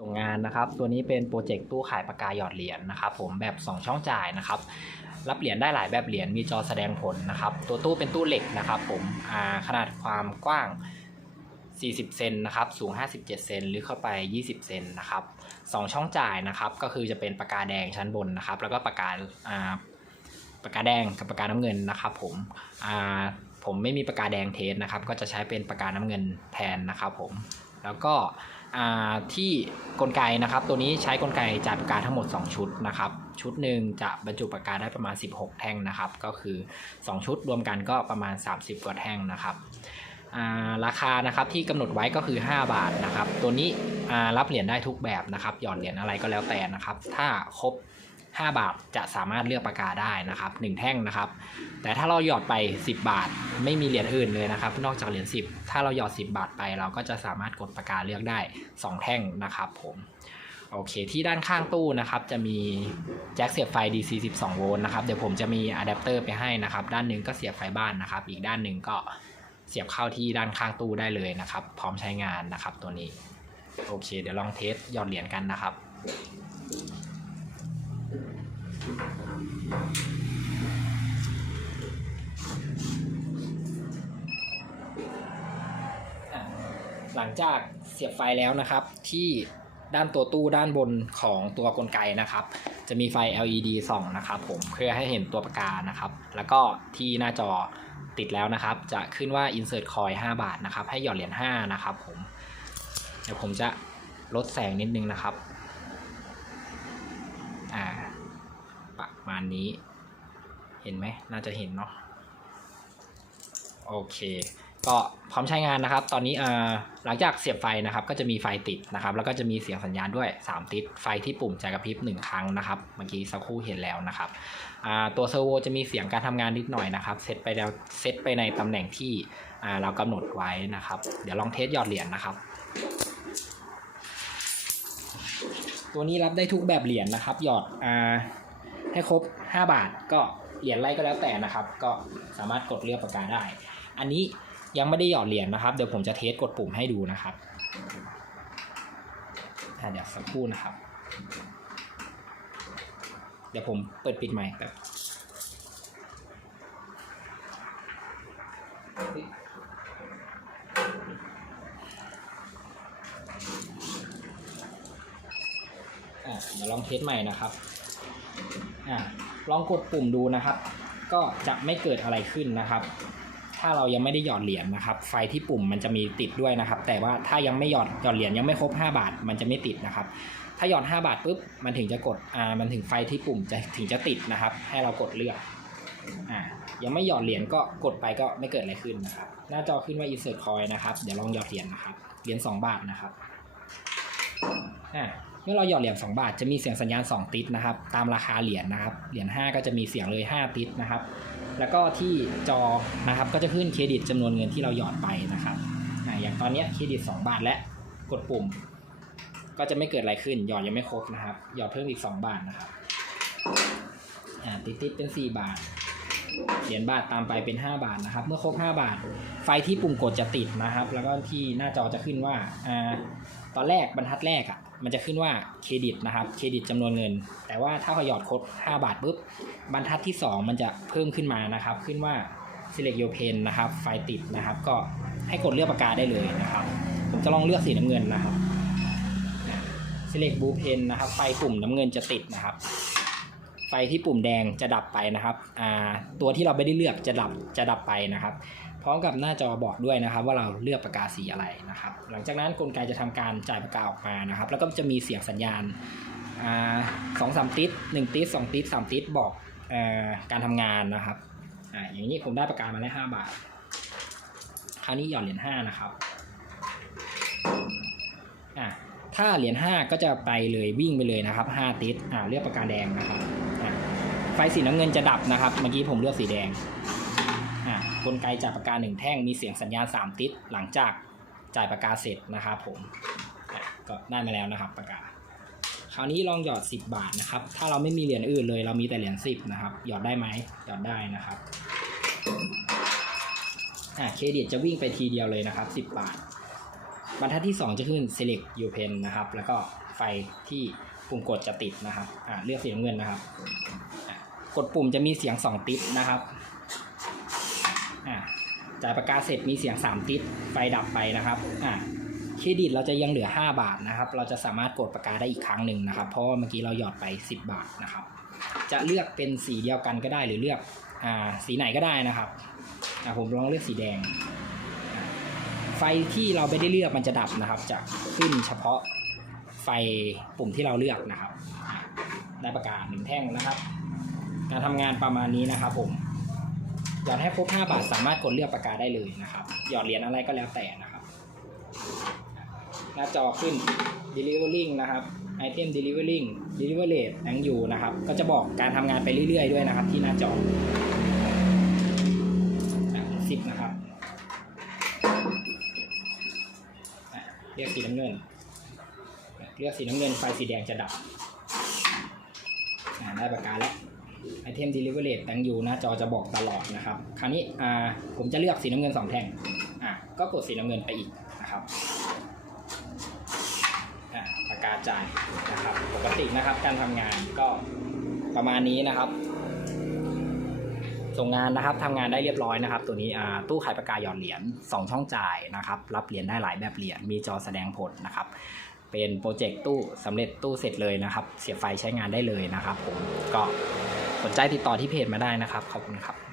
ส่งงานนะครับ ตัวนี้เป็นโปรเจกต์ตู้ขายปากกาหยอดเหรียญนะครับ ผมแบบ 2 ช่องจ่ายนะครับ รับเหรียญได้หลายแบบเหรียญมีจอแสดงผลนะครับ ตัวตู้เป็นตู้เหล็กนะครับ ผมขนาดความกว้าง 40 เซนนะครับ สูง 57 เซนลึกเข้าไป 20 เซนนะครับสองช่องจ่ายนะครับ ก็คือจะเป็นปากกาแดงชั้นบนนะครับ แล้วก็ปากกาปากกาแดงกับปากกาน้ำเงินนะครับ ผมผมไม่มีปากกาแดงเทสนะครับ ก็จะใช้เป็นปากกาน้ำเงินแทนนะครับ ผม แล้วก็ที่กลไกนะครับ ตัวนี้ใช้กลไกจ่ายปากกาทั้งหมด 2 ชุดนะครับ ชุดหนึ่งจะบรรจุปากกาได้ประมาณ 16 แท่งนะครับ ก็คือ 2 ชุดรวมกันก็ประมาณ 30 กว่าแท่งนะครับาราคานะครับที่กำหนดไว้ก็คือ 5 บาทนะครับ ตัวนี้รับเหรียญได้ทุกแบบนะครับ หย่อดเหรียญอะไรก็แล้วแต่นะครับ ถ้าครบ 5 บาทจะสามารถเลือกปากกาได้นะครับ 1 แท่งนะครับ แต่ถ้าเราหยอดไป 10 บาท ไม่มีเหรียญอื่นเลยนะครับ นอกจากเหรียญ10 ถ้าเราหยอด 10 บาทไป เราก็จะสามารถกดปากกาเลือกได้ 2 แท่งนะครับผมโอเคที่ด้านข้างตู้นะครับจะมีแจ็คเสียบไฟ DC 12 โวลต์นะครับเดี๋ยวผมจะมีอะแดปเตอร์ไปให้นะครับ ด้านหนึ่งก็เสียบไฟบ้านนะครับ อีกด้านหนึ่งก็เสียบเข้าที่ด้านข้างตู้ได้เลยนะครับ พร้อมใช้งานนะครับตัวนี้ โอเค เดี๋ยวลองเทสหยอดเหรียญกันนะครับ หลังจากเสียบไฟแล้วนะครับ ที่ด้านตัวตู้ด้านบนของตัวกลไกนะครับ จะมีไฟ LED ส่องนะครับ ผมเพื่อให้เห็นตัวปากกานะครับ แล้วก็ที่หน้าจอติดแล้วนะครับ จะขึ้นว่า insert coin 5 บาทนะครับ ให้หยอดเหรียญ5นะครับผมเดี๋ยวผมจะลดแสงนิดนึงนะครับอ่า มาณนี้ เห็นไหมน่าจะเห็นเนาะโอเค ก็พร้อมใช้งานนะครับ ตอนนี้หลังจากเสียบไฟนะครับ ก็จะมีไฟติดนะครับ แล้วก็จะมีเสียงสัญญาณด้วย 3 ติด ไฟที่ปุ่มจะกระพริบ 1 ครั้งนะครับ เมื่อกี้สักครู่เห็นแล้วนะครับ ตัวเซอร์โวจะมีเสียงการทำงานนิดหน่อยนะครับเซตไปแล้วเซตไปในตำแหน่งที่เรากำหนดไว้นะครับ เดี๋ยวลองเทสหยอดเหรียญนะครับ ตัวนี้รับได้ทุกแบบเหรียญนะครับ หยอดอ่า ให้ครบ 5 บาทก็เหรียญไรก็แล้วแต่นะครับ ก็สามารถกดเลือกปากกาได้ อันนี้ยังไม่ได้หยอดเหรียญนะครับ เดี๋ยวผมจะเทสกดปุ่มให้ดูนะครับเดี๋ยวสักครู่นะครับ เดี๋ยวผมเปิดปิดใหม่แบบอ่เดี๋ยวลองเทสใหม่นะครับ อะลองกดปุ่มดูนะครับ ก็จะไม่เกิดอะไรขึ้นนะครับ ถ้าเรายังไม่ได้หยอดเหรียญนะครับ ไฟที่ปุ่มมันจะมีติดด้วยนะครับ แต่ว่าถ้ายังไม่หยอดหยอดเหรียญยังไม่ครบ 5 บาท มันจะไม่ติดนะครับ ถ้าหยอด 5 บาทปุ๊บมันถึงจะกดอ่ามันถึงไฟที่ปุ่มจะถึงจะติดนะครับ ให้เรากดเลือกอ่ายังไม่หยอดเหรียญก็กดไปก็ไม่เกิดอะไรขึ้นนะครับ หน้าจอขึ้นว่า insert coin นะครับ เดี๋ยวลองหยอดเหรียญนะครับ เหรียญ2บาทนะครับอ่า เมื่อเราหยอดเหรียญ2บาทจะมีเสียงสัญญาณ 2 ติดนะครับ ตามราคาเหรียญนะครับ เหรียญ5ก็จะมีเสียงเลย 5 ติดนะครับ แล้วก็ที่จอนะครับก็จะขึ้นเครดิตจำนวนเงินที่เราหยอดไปนะครับอย่างตอนนี้เครดิต 2 บาทและกดปุ่ม ก็จะไม่เกิดอะไรขึ้น หยอดยังไม่ครบนะครับ หยอดเพิ่มอีก 2 บาทนะครับติดติดเป็น 4 บาท เหรียญบาทตามไปเป็น 5 บาทนะครับ เมื่อครบ 5 บาท ไฟที่ปุ่มกดจะติดนะครับ แล้วก็ที่หน้าจอจะขึ้นว่าอ่าตอนแรกบรรทัดแรกอะมันจะขึ้นว่าเครดิตนะครับเครดิตจำนวนเงิน แต่ว่าถ้าพอหยอดครบ 5 บาทปุ๊บบรรทัดที่ 2 มันจะเพิ่มขึ้นมานะครับ ขึ้นว่า select your pen นะครับ ไฟติดนะครับ ก็ให้กดเลือกปากกาได้เลยนะครับ ผมจะลองเลือกสีน้ำเงินนะครับ select blue pen นะครับ ไฟปุ่มน้ำเงินจะติดนะครับ ไฟที่ปุ่มแดงจะดับไปนะครับอ่าตัวที่เราไม่ได้เลือกจะดับจะดับไปนะครับ พร้อมกับหน้าจอบอกด้วยนะครับ ว่าเราเลือกปากกาสีอะไรนะครับ หลังจากนั้นกลไกจะทำการจ่ายปากกาออกมานะครับ แล้วก็จะมีเสียงสัญญาณสองสามติดหนึ่งติดสองติดสามติดบอกอการทำงานนะครับออย่างนี้ผมได้ปากกามาแล้วห้าบาท คราวนี้หย่อนเหรียญห้านะครับอ่าถ้าเหรียญห้าก็จะไปเลยวิ่งไปเลยนะครับห้าติดอ่าเลือกปากกาแดงนะครับ ไฟสีน้ำเงินจะดับนะครับ เมื่อกี้ผมเลือกสีแดงอะกลไกจ่ายปากกาหนึ่งแท่งมีเสียงสัญญาณ 3 ติดหลังจากจ่ายปากกาเสร็จนะครับผมก็ได้มาแล้วนะครับปากกา คราวนี้ลองหยอด 10 บาทนะครับ ถ้าเราไม่มีเหรียญอื่นเลย เรามีแต่เหรียญ10นะครับหยอดได้ไหมหยอดได้นะครับอะเครดิตจะวิ่งไปทีเดียวเลยนะครับ 10 บาท บรรทัดที่ 2 จะขึ้น select u pen นะครับ แล้วก็ไฟที่ปุ่มกดจะติดนะครับอ่าเลือกสีน้ำเงินนะครับอะ กดปุ่มจะมีเสียง 2 ติดนะครับอ่าจ่ายปากกาเสร็จมีเสียง 3 ติดไฟดับไปนะครับอ่าเครดิตเราจะยังเหลือ 5 บาทนะครับ เราจะสามารถกดปากกาได้อีกครั้งหนึ่งนะครับ เพราะว่าเมื่อกี้เราหยอดไป 10 บาทนะครับ จะเลือกเป็นสีเดียวกันก็ได้หรือเลือกอ่าสีไหนก็ได้นะครับอ่าผมลองเลือกสีแดง ไฟที่เราไม่ได้เลือกมันจะดับนะครับ จะขึ้นเฉพาะไฟปุ่มที่เราเลือกนะครับ ได้ประกาศหนึ่งแท่งนะครับ การทำงานประมาณนี้นะครับผมหยอดให้ครบ5บาทสามารถกดเลือกปากกาได้เลยนะครับ หยอดเหรียญอะไรก็แล้วแต่นะครับ หน้าจอขึ้น delivering นะครับ item delivering deliver rate ยังอยู่นะครับ ก็จะบอกการทำงานไปเรื่อยๆด้วยนะครับ ที่หน้าจอสิบนะครับเรียกสีน้ำเงิน เลือกสีน้ำเงินไฟสีแดงจะดับอะได้ประกาศแล้ว item deliver rate ยังอยู่หน้าจอจะบอกตลอดนะครับ คราวนี้อ่าผมจะเลือกสีน้ำเงินสองแท่งอะก็กดสีน้ำเงินไปอีกนะครับอะปากกาจ่ายนะครับ ปกตินะครับการทำงานก็ประมาณนี้นะครับ ส่งงานนะครับทำงานได้เรียบร้อยนะครับ ตัวนี้อ่าตู้ขายปากกาหยอดเหรียญ2ช่องจ่ายนะครับ รับเหรียญได้หลายแบบเหรียญมีจอแสดงผลนะครับเป็นโปรเจกต์ตู้สำเร็จตู้เสร็จเลยนะครับ เสียบไฟใช้งานได้เลยนะครับผมก็ สนใจติดต่อที่เพจมาได้นะครับ ขอบคุณครับ